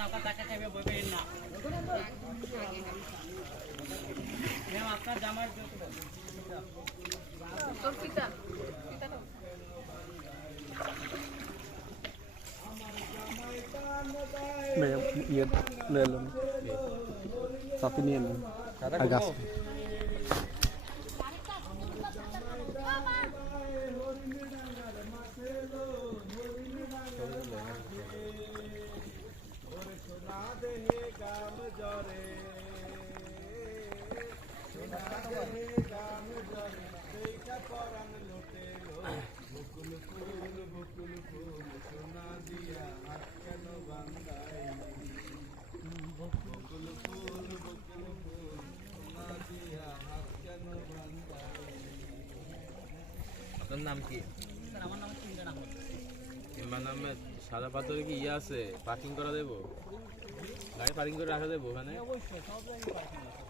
না ওটা টাকা খাইবে বইবেন না ম্যাম আপনার জামার তোর পিতা পিতা নাও मैं ये ले लो साथी नहीं है आगास আপনার নাম কি? স্যার আমার নাম ইমরান আহমেদ ইমরান আহমেদ। সাদা পাথরে কি ইয়ে আছে, পার্কিং করা দেবো? গাড়ি পার্কিং করে রাখা দেবো ওখানে? অবশ্যই সব জায়গায় পার্কিং আছে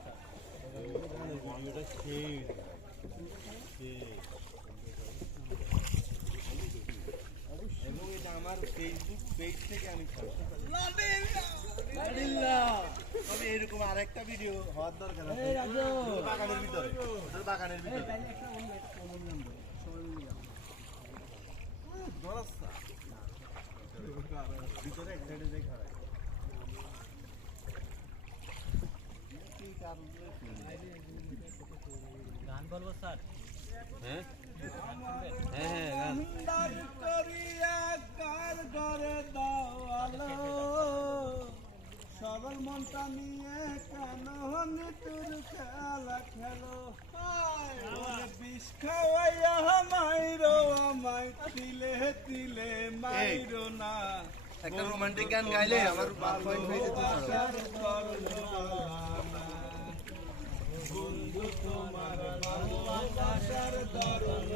এবং এটা আমার ফেসবুক পেজ থেকে আমি তবে এরকম আরেকটা ভিডিও হওয়ার দরকার আছে বাগানের ভিতরে বাগানের ভিতরে ভিতরে এক সাইডে যাই খারাপ গান বলবো স্যার হ্যাঁ হ্যাঁ হ্যাঁ গান। সরল মনটা নিয়ে কেন তোর খেলা খেলো বিষ খাওয়াইয়া মাইরো আমায় তিলে তিলে মাইরো না একটা রোমান্টিক গান গাইলে আমার পয়েন্ট হয়ে যেত বন্ধু তোমার ভালোবাসার দরদ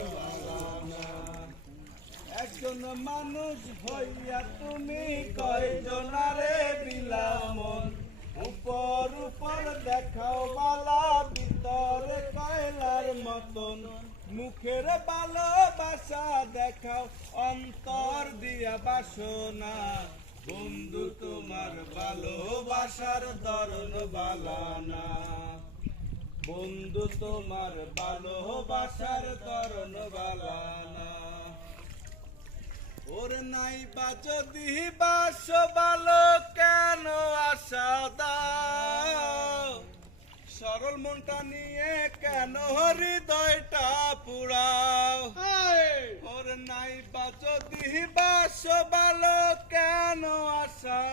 একজন মানুষ হইয়া তুমি কয়জনারে বিলামন উপর উপর দেখাও বালা ভিতরে কয়লার মতন মুখের ভালোবাসা দেখাও অন্তর দিয়া বাসনা বন্ধু তোমার ভালোবাসার দরদ বালানা বন্ধু তোমার ভালোবাসার দরদ বালানা ওর নাই বা যদি বাস ভালো কেন আশা দাও সরল মনটা নিয়ে কেন হৃদয়টা পুরাও ওর নাই বা যদি বাস ভালো কেন আশা